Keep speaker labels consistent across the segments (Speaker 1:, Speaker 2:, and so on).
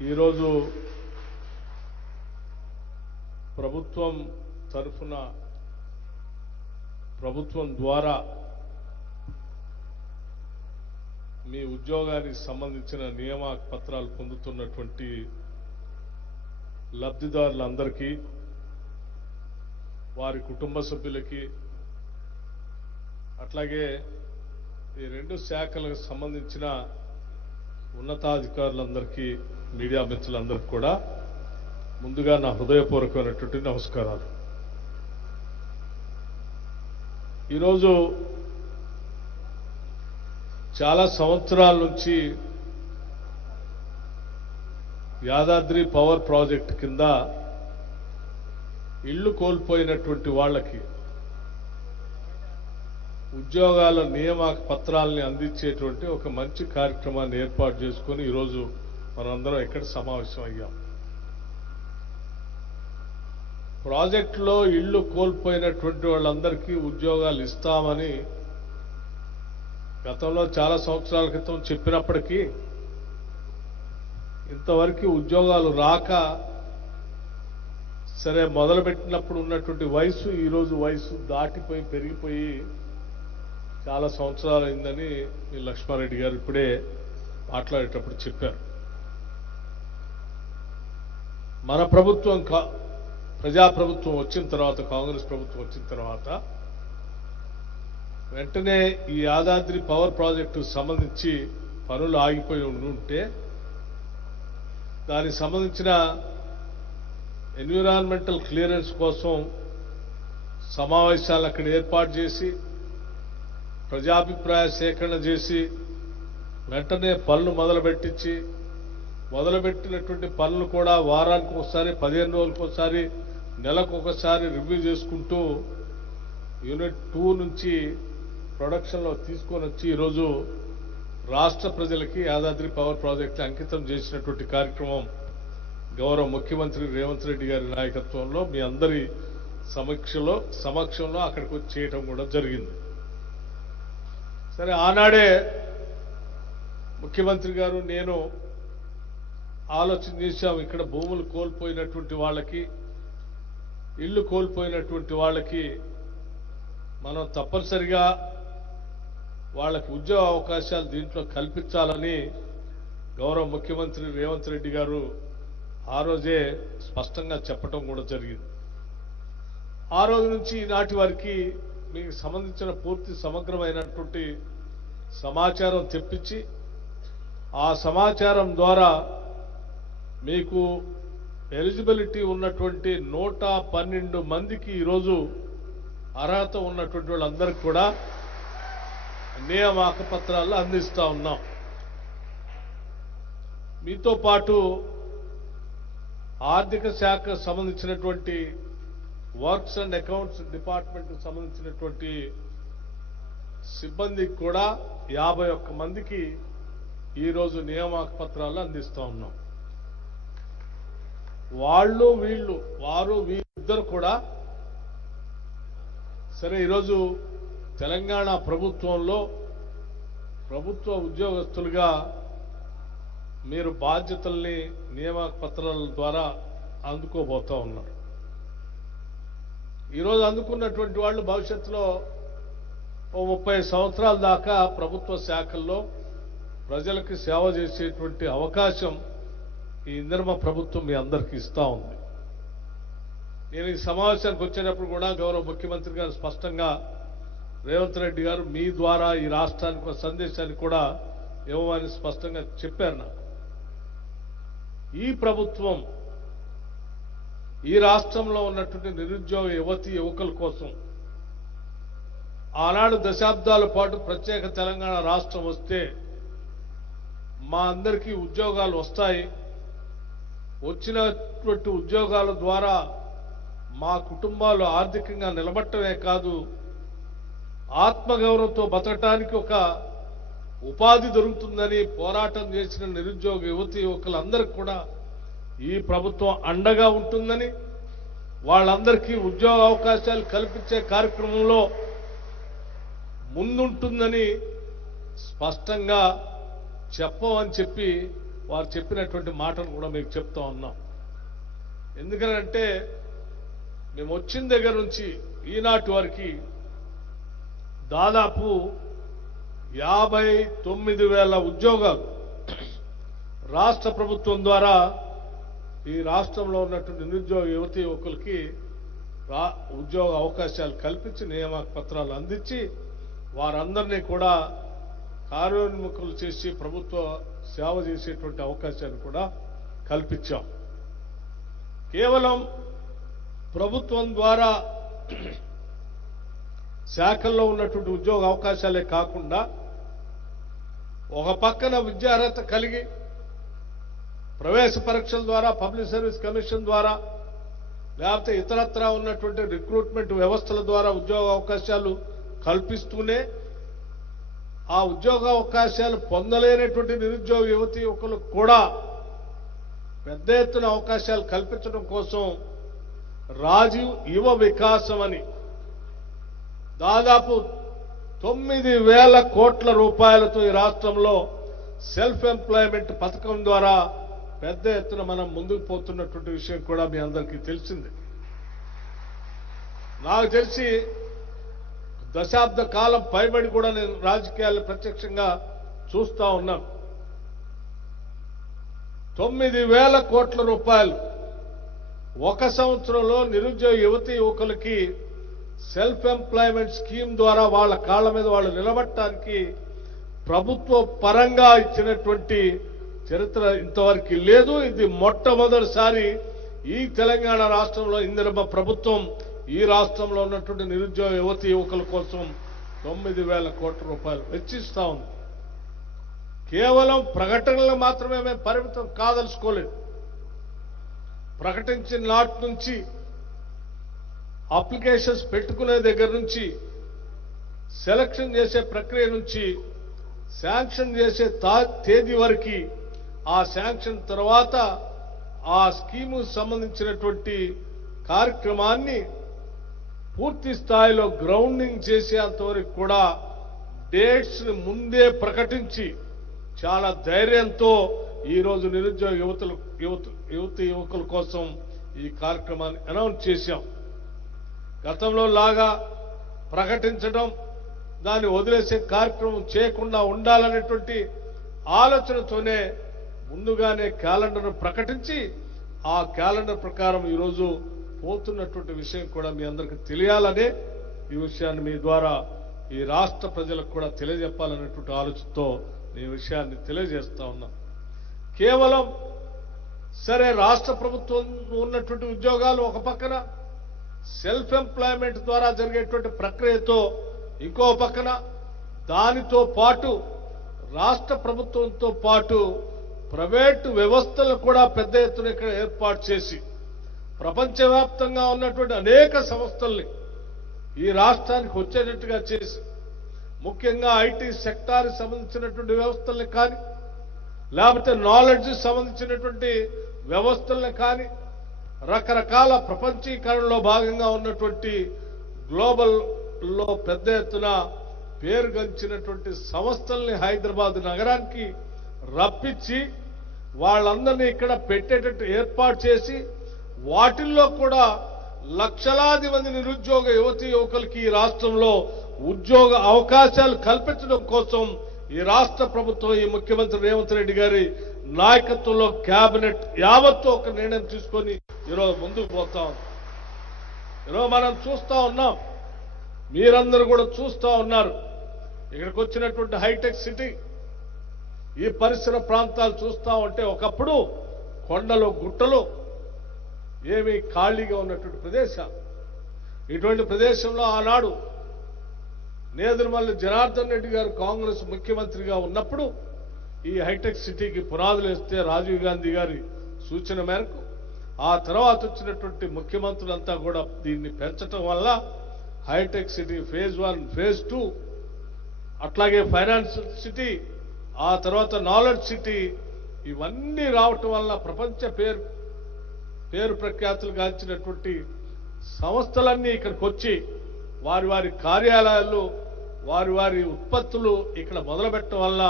Speaker 1: ఈరోజు ప్రభుత్వం తరఫున ప్రభుత్వం ద్వారా మీ ఉద్యోగానికి సంబంధించిన నియామక పత్రాలు పొందుతున్నటువంటి లబ్ధిదారులందరికీ వారి కుటుంబ సభ్యులకి అట్లాగే ఈ రెండు శాఖలకు సంబంధించిన ఉన్నతాధికారులందరికీ మీడియా మిత్రులందరికీ కూడా ముందుగా నా హృదయపూర్వకమైనటువంటి నమస్కారాలు. ఈరోజు చాలా సంవత్సరాల నుంచి యాదాద్రి పవర్ ప్రాజెక్ట్ కింద ఇళ్ళు కోల్పోయినటువంటి వాళ్ళకి ఉద్యోగాల నియామక పత్రాలని అందించేటువంటి ఒక మంచి కార్యక్రమాన్ని ఏర్పాటు చేసుకొని ఈరోజు మనందరం ఎక్కడ సమావేశం అయ్యాం? ప్రాజెక్టులో ఇళ్ళు కోల్పోయినటువంటి వాళ్ళందరికీ ఉద్యోగాలు ఇస్తామని గతంలో చాలా సంవత్సరాల క్రితం చెప్పినప్పటికీ ఇంతవరకు ఉద్యోగాలు రాక సరే మొదలుపెట్టినప్పుడు ఉన్నటువంటి వయసు ఈరోజు వయసు దాటిపోయి పెరిగిపోయి చాలా సంవత్సరాలు అయిందని లక్ష్మారెడ్డి గారు ఇప్పుడే మాట్లాడేటప్పుడు చెప్పారు. మన ప్రభుత్వం కా- ప్రజాప్రభుత్వం వచ్చిన తర్వాత కాంగ్రెస్ ప్రభుత్వం వచ్చిన తర్వాత వెంటనే ఈ యాదాద్రి పవర్ ప్రాజెక్టు సంబంధించి పనులు ఆగిపోయి ఉంటే దానికి సంబంధించిన ఎన్విరాన్మెంటల్ క్లియరెన్స్ కోసం సమావేశాలు అక్కడ ఏర్పాటు చేసి ప్రజాభిప్రాయ సేకరణ చేసి వెంటనే పనులు మొదలుపెట్టించి మొదలుపెట్టినటువంటి పనులు కూడా వారానికి ఒకసారి పదిహేను రోజులకు ఒకసారి నెలకు ఒకసారి రివ్యూ చేసుకుంటూ యూనిట్ టూ నుంచి ప్రొడక్షన్లో తీసుకొని వచ్చి ఈరోజు రాష్ట్ర ప్రజలకి యాదాద్రి పవర్ ప్రాజెక్ట్ అంకితం చేసినటువంటి కార్యక్రమం గౌరవ ముఖ్యమంత్రి రేవంత్ రెడ్డి గారి నాయకత్వంలో మీ అందరి సమీక్షలో సమక్షంలో అక్కడికి వచ్చి చేయటం కూడా జరిగింది. సరే ఆనాడే ముఖ్యమంత్రి గారు నేను ఆలోచన చేశాం ఇక్కడ భూములు కోల్పోయినటువంటి వాళ్ళకి ఇల్లు కోల్పోయినటువంటి వాళ్ళకి మనం తప్పనిసరిగా వాళ్ళకి ఉద్యోగ అవకాశాలు దీంట్లో కల్పించాలని గౌరవ ముఖ్యమంత్రి రేవంత్ రెడ్డి గారు ఆ రోజే స్పష్టంగా చెప్పడం కూడా జరిగింది. ఆ రోజు నుంచి ఈనాటి వారికి మీకు సంబంధించిన పూర్తి సమగ్రమైనటువంటి సమాచారం తెప్పించి ఆ సమాచారం ద్వారా మీకు ఎలిజిబిలిటీ ఉన్నటువంటి నూట పన్నెండు మందికి ఈరోజు అర్హత ఉన్నటువంటి వాళ్ళందరికీ కూడా నియామక పత్రాలు అందిస్తూ ఉన్నాం. మీతో పాటు ఆర్థిక శాఖ సంబంధించినటువంటి వర్క్స్ అండ్ అకౌంట్స్ డిపార్ట్మెంట్ సంబంధించినటువంటి సిబ్బందికి కూడా యాభై ఒక్క మందికి ఈరోజు నియామక పత్రాలు అందిస్తూ ఉన్నాం. వాళ్ళు వీళ్ళు వారు వీరిద్దరు కూడా సరే ఈరోజు తెలంగాణ ప్రభుత్వంలో ప్రభుత్వ ఉద్యోగస్తులుగా మీరు బాధ్యతల్ని నియామక పత్రాల ద్వారా అందుకోబోతా ఉన్నారు. ఈరోజు అందుకున్నటువంటి వాళ్ళు భవిష్యత్తులో ఓ ముప్పై సంవత్సరాల దాకా ప్రభుత్వ శాఖల్లో ప్రజలకు సేవ చేసేటువంటి అవకాశం ఈ ఇంద్రమ ప్రభుత్వం మీ అందరికీ ఇస్తా ఉంది. నేను ఈ సమావేశానికి వచ్చేటప్పుడు కూడా గౌరవ ముఖ్యమంత్రి గారు స్పష్టంగా రేవంత్ రెడ్డి గారు మీ ద్వారా ఈ రాష్ట్రానికి ఒక సందేశాన్ని కూడా ఇవ్వమని స్పష్టంగా చెప్పారు నాకు. ఈ ప్రభుత్వం ఈ రాష్ట్రంలో ఉన్నటువంటి నిరుద్యోగ యువతి యువకుల కోసం ఆనాడు దశాబ్దాల పాటు ప్రత్యేక తెలంగాణ రాష్ట్రం వస్తే మా అందరికీ ఉద్యోగాలు వస్తాయి. వచ్చినటువంటి ఉద్యోగాల ద్వారా మా కుటుంబాలు ఆర్థికంగా నిలబట్టమే కాదు ఆత్మగౌరవంతో బతకటానికి ఒక ఉపాధి దొరుకుతుందని పోరాటం చేసిన నిరుద్యోగ యువతి యువకులందరికీ కూడా ఈ ప్రభుత్వం అండగా ఉంటుందని వాళ్ళందరికీ ఉద్యోగ అవకాశాలు కల్పించే కార్యక్రమంలో ముందుంటుందని స్పష్టంగా చెప్పమని చెప్పి వారు చెప్పినటువంటి మాటను కూడా మీకు చెప్తా ఉన్నాం. ఎందుకనంటే మేము వచ్చిన దగ్గర నుంచి ఈనాటి వరకు దాదాపు యాభై తొమ్మిది వేల ఉద్యోగాలు రాష్ట్ర ప్రభుత్వం ద్వారా ఈ రాష్ట్రంలో ఉన్నటువంటి నిరుద్యోగ యువతి యువకులకి రా ఉద్యోగ అవకాశాలు కల్పించి నియామక పత్రాలు అందించి వారందరినీ కూడా కార్యోన్ముఖులు చేసి ప్రభుత్వ సేవ చేసేటువంటి అవకాశాన్ని కూడా కల్పించాం. కేవలం ప్రభుత్వం ద్వారా శాఖల్లో ఉన్నటువంటి ఉద్యోగ అవకాశాలే కాకుండా ఒక పక్కన విద్యార్హత కలిగి ప్రవేశ పరీక్షల ద్వారా పబ్లిక్ సర్వీస్ కమిషన్ ద్వారా లేకపోతే ఇతరత్రా ఉన్నటువంటి రిక్రూట్మెంట్ వ్యవస్థల ద్వారా ఉద్యోగ అవకాశాలు కల్పిస్తూనే ఆ ఉద్యోగ అవకాశాలు పొందలేనటువంటి నిరుద్యోగ యువతి యువకులకు కూడా పెద్ద ఎత్తున అవకాశాలు కల్పించడం కోసం రాజీవ్ యువ వికాసం అని దాదాపు తొమ్మిది వేల కోట్ల రూపాయలతో ఈ రాష్ట్రంలో సెల్ఫ్ ఎంప్లాయ్మెంట్ పథకం ద్వారా పెద్ద ఎత్తున మనం ముందుకు పోతున్నటువంటి విషయం కూడా మీ అందరికీ తెలిసింది. నాకు తెలిసి దశాబ్ద కాలం పైబడి కూడా నేను రాజకీయాలు ప్రత్యక్షంగా చూస్తా ఉన్నాను. తొమ్మిది వేల కోట్ల రూపాయలు. ఒక సంవత్సరంలో నిరుద్యోగ యువతి యువకులకి సెల్ఫ్ ఎంప్లాయ్మెంట్ స్కీమ్ ద్వారా వాళ్ళ కాళ్ళ మీద వాళ్ళు నిలబడటానికి ప్రభుత్వ పరంగా ఇచ్చినటువంటి చరిత్ర ఇంతవరకు లేదు. ఇది మొట్టమొదటిసారి ఈ తెలంగాణ రాష్ట్రంలో ఇందిరమ్మ ప్రభుత్వం ఈ రాష్ట్రంలో ఉన్నటువంటి నిరుద్యోగ యువతి యువకుల కోసం తొమ్మిది వేల కోట్ల రూపాయలు వెచ్చిస్తా ఉంది. కేవలం ప్రకటనలు మాత్రమే మేము పరిమితం కాదలుచుకోలేదు. ప్రకటించిన నాటి నుంచి అప్లికేషన్స్ పెట్టుకునే దగ్గర నుంచి సెలక్షన్ చేసే ప్రక్రియ నుంచి శాంక్షన్ చేసే తా- తేదీ వరకు ఆ శాంక్షన్ తర్వాత ఆ స్కీము సంబంధించినటువంటి కార్యక్రమాన్ని పూర్తి స్థాయిలో గ్రౌండింగ్ చేసేంతవరకు కూడా డేట్స్ ముందే ప్రకటించి చాలా ధైర్యంతో ఈరోజు నిరుద్యోగ యువతులు యువత యువతి యువకుల కోసం ఈ కార్యక్రమాన్ని అనౌన్స్ చేశాం. గతంలో లాగా ప్రకటించడం దాన్ని వదిలేసే కార్యక్రమం చేయకుండా ఉండాలనేటువంటి ఆలోచనతోనే ముందుగానే క్యాలెండర్ ప్రకటించి ఆ క్యాలెండర్ ప్రకారం ఈరోజు పోతున్నటువంటి విషయం కూడా మీ అందరికీ తెలియాలనే ఈ విషయాన్ని మీ ద్వారా ఈ రాష్ట్ర ప్రజలకు కూడా తెలియజెప్పాలనేటువంటి ఆలోచనతో ఈ విషయాన్ని తెలియజేస్తా ఉన్నా. కేవలం సరే రాష్ట్ర ప్రభుత్వం ఉన్నటువంటి ఉద్యోగాలు ఒక పక్కన సెల్ఫ్ ఎంప్లాయ్మెంట్ ద్వారా జరిగేటువంటి ప్రక్రియతో ఇంకో పక్కన దానితో పాటు రాష్ట్ర ప్రభుత్వంతో పాటు ప్రైవేటు వ్యవస్థలు కూడా పెద్ద ఎత్తున ఇక్కడ ఏర్పాటు చేసి ప్రపంచవ్యాప్తంగా ఉన్నటువంటి అనేక సంస్థల్ని ఈ రాష్ట్రానికి వచ్చేటట్టుగా చేసి ముఖ్యంగా ఐటీ సెక్టార్ సంబంధించినటువంటి వ్యవస్థల్ని కానీ లేకపోతే నాలెడ్జ్ సంబంధించినటువంటి వ్యవస్థల్ని కానీ రకరకాల ప్రపంచీకరణలో భాగంగా ఉన్నటువంటి గ్లోబల్లో పెద్ద ఎత్తున పేరుగంచినటువంటి సంస్థల్ని హైదరాబాద్ నగరానికి రప్పించి వాళ్ళందరినీ ఇక్కడ పెట్టేటట్టు ఏర్పాటు చేసి వాటిల్లో కూడా లక్షలాది మంది నిరుద్యోగ యువతి యువకులకి ఈ రాష్ట్రంలో ఉద్యోగ అవకాశాలు కల్పించడం కోసం ఈ రాష్ట్ర ప్రభుత్వం ఈ ముఖ్యమంత్రి రేవంత్ రెడ్డి గారి నాయకత్వంలో కేబినెట్ యావత్తు ఒక నిర్ణయం తీసుకొని ఈరోజు ముందుకు పోతా ఉంది ఈరోజు మనం చూస్తా ఉన్నాం. మీరందరూ కూడా చూస్తా ఉన్నారు. ఇక్కడికి వచ్చినటువంటి హైటెక్ సిటీ ఈ పరిసర ప్రాంతాలు చూస్తా ఉంటే ఒకప్పుడు కొండలు గుట్టలు ఏమీ ఖాళీగా ఉన్నటువంటి ప్రదేశం. ఇటువంటి ప్రదేశంలో ఆనాడు నేదురుమల్లి జనార్దన్ రెడ్డి గారు కాంగ్రెస్ ముఖ్యమంత్రిగా ఉన్నప్పుడు ఈ హైటెక్ సిటీకి పునాదులు వేస్తే రాజీవ్ గాంధీ గారి సూచన మేరకు ఆ తర్వాత వచ్చినటువంటి ముఖ్యమంత్రులంతా కూడా దీన్ని పెంచటం వల్ల hitech City phase one phase two అట్లాగే ఫైనాన్షియల్ సిటీ ఆ తర్వాత నాలెడ్జ్ సిటీ ఇవన్నీ రావటం వల్ల ప్రపంచ పేరు పేరు ప్రఖ్యాతులు గాంచినటువంటి సంస్థలన్నీ ఇక్కడికి వచ్చి వారి వారి కార్యాలయాలు వారి వారి ఉత్పత్తులు ఇక్కడ మొదలుపెట్టడం వల్ల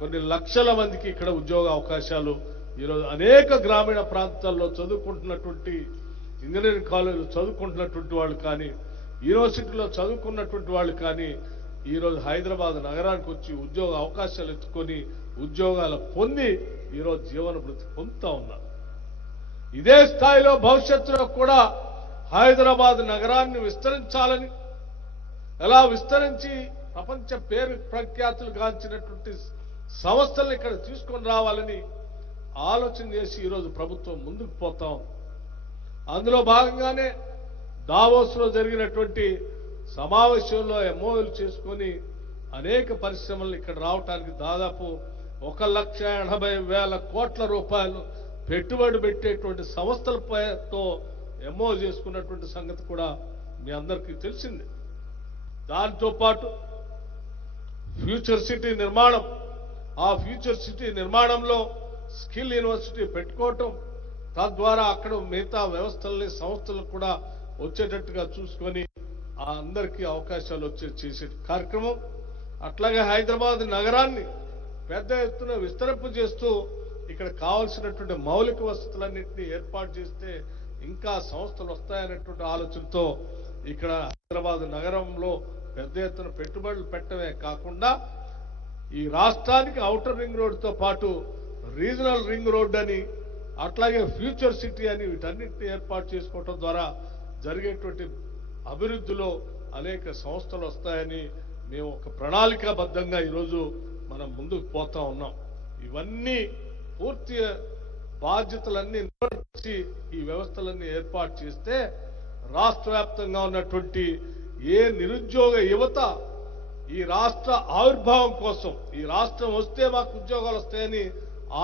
Speaker 1: కొన్ని లక్షల మందికి ఇక్కడ ఉద్యోగ అవకాశాలు. ఈరోజు అనేక గ్రామీణ ప్రాంతాల్లో చదువుకుంటున్నటువంటి ఇంజనీరింగ్ కాలేజీలు చదువుకుంటున్నటువంటి వాళ్ళు కానీ యూనివర్సిటీలో చదువుకున్నటువంటి వాళ్ళు కానీ ఈరోజు హైదరాబాద్ నగరానికి వచ్చి ఉద్యోగ అవకాశాలు ఎత్తుకొని ఉద్యోగాలు పొంది ఈరోజు జీవన వృత్తి పొందుతా ఉన్నారు. ఇదే స్థాయిలో భవిష్యత్తులో కూడా హైదరాబాద్ నగరాన్ని విస్తరించాలని ఎలా విస్తరించి ప్రపంచ పేరు ప్రఖ్యాతులు గాంచినటువంటి సంస్థలను ఇక్కడ తీసుకొని రావాలని ఆలోచన చేసి ఈరోజు ప్రభుత్వం ముందుకు పోతాం. అందులో భాగంగానే దావోస్లో జరిగినటువంటి సమావేశంలో ఎంఓఎలు చేసుకొని అనేక పరిశ్రమలు ఇక్కడ రావటానికి దాదాపు ఒక లక్ష ఎనభై వేల కోట్ల రూపాయలు పెట్టుబడి పెట్టేటువంటి సంస్థలతో ఎంఓ చేసుకున్నటువంటి సంగతి కూడా మీ అందరికీ తెలిసిందే. దాంతో పాటు ఫ్యూచర్ సిటీ నిర్మాణం ఆ ఫ్యూచర్ సిటీ నిర్మాణంలో స్కిల్ యూనివర్సిటీ పెట్టుకోవటం తద్వారా అక్కడ మిగతా వ్యవస్థల్ని సంస్థలకు కూడా వచ్చేటట్టుగా చూసుకొని ఆ అందరికీ అవకాశాలు వచ్చే చేసే కార్యక్రమం. అట్లాగే హైదరాబాద్ నగరాన్ని పెద్ద ఎత్తున విస్తరింపు చేస్తూ ఇక్కడ కావలసినటువంటి మౌలిక వసతులన్నింటినీ ఏర్పాటు చేస్తే ఇంకా సంస్థలు వస్తాయనేటువంటి ఆలోచనతో ఇక్కడ హైదరాబాద్ నగరంలో పెద్ద ఎత్తున పెట్టుబడులు పెట్టడమే కాకుండా ఈ రాష్ట్రానికి అవుటర్ రింగ్ రోడ్డుతో పాటు రీజనల్ రింగ్ రోడ్ అని అట్లాగే ఫ్యూచర్ సిటీ అని వీటన్నిటిని ఏర్పాటు చేసుకోవటం ద్వారా జరిగేటువంటి అభివృద్ధిలో అనేక సంస్థలు వస్తాయని మేము ఒక ప్రణాళికాబద్ధంగా ఈరోజు మనం ముందుకు పోతా ఉన్నాం. ఇవన్నీ పూర్తి బాధ్యతలన్నీ నిర్వర్తించి ఈ వ్యవస్థలన్నీ ఏర్పాటు చేస్తే రాష్ట్ర వ్యాప్తంగా ఉన్నటువంటి ఏ నిరుద్యోగ యువత ఈ రాష్ట్ర ఆవిర్భావం కోసం ఈ రాష్ట్రం వస్తే మాకు ఉద్యోగాలు వస్తాయని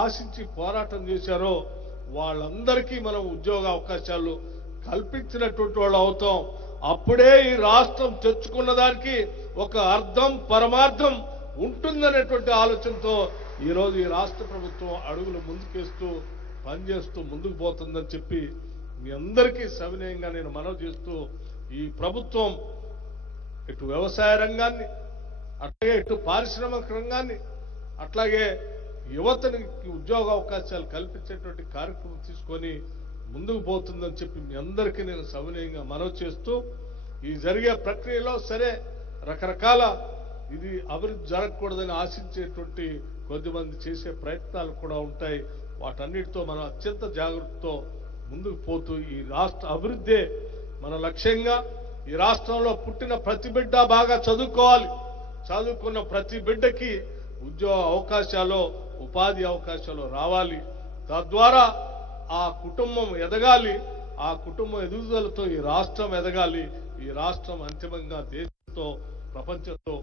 Speaker 1: ఆశించి పోరాటం చేశారో వాళ్ళందరికీ మనం ఉద్యోగ అవకాశాలు కల్పించినటువంటి వాళ్ళు అవుతాం. అప్పుడే ఈ రాష్ట్రం తెచ్చుకున్న దానికి ఒక అర్థం పరమార్థం ఉంటుందనేటువంటి ఆలోచనతో ఈరోజు ఈ రాష్ట్ర ప్రభుత్వం అడుగులు ముందుకేస్తూ పనిచేస్తూ ముందుకు పోతుందని చెప్పి మీ అందరికీ సవినయంగా నేను మనవి చేస్తూ ఈ ప్రభుత్వం ఇటు వ్యవసాయ రంగాన్ని అట్లాగే ఇటు పారిశ్రామిక రంగాన్ని అట్లాగే యువతనికి ఉద్యోగ అవకాశాలు కల్పించేటువంటి కార్యక్రమం తీసుకొని ముందుకు పోతుందని చెప్పి మీ అందరికీ నేను సవినయంగా మనవి చేస్తూ ఈ జరిగే ప్రక్రియలో సరే రకరకాల ఇది అభివృద్ధి జరగకూడదని ఆశించేటువంటి కొద్దిమంది చేసే ప్రయత్నాలు కూడా ఉంటాయి. వాటన్నిటితో మనం అత్యంత జాగ్రత్తతో ముందుకు పోతూ ఈ రాష్ట్ర అభివృద్ధే మన లక్ష్యంగా ఈ రాష్ట్రంలో పుట్టిన ప్రతి బిడ్డ బాగా చదువుకోవాలి. చదువుకున్న ప్రతి బిడ్డకి ఉద్యోగ అవకాశాలు ఉపాధి అవకాశాలు రావాలి. తద్వారా ఆ కుటుంబం ఎదగాలి. ఆ కుటుంబం ఎదుగుదలతో ఈ రాష్ట్రం ఎదగాలి. ఈ రాష్ట్రం అంతిమంగా దేశంతో ప్రపంచంతో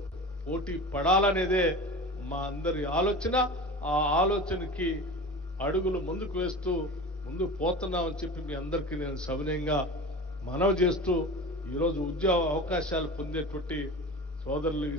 Speaker 1: పోటీ పడాలనేదే మా అందరి ఆలోచన. ఆ ఆలోచనకి అడుగులు ముందుకు వేస్తూ ముందుకు పోతున్నామని చెప్పి మీ అందరికీ నేను సవినయంగా మనవి చేస్తూ ఈరోజు ఉద్యోగ అవకాశాలు పొందేటువంటి సోదరులు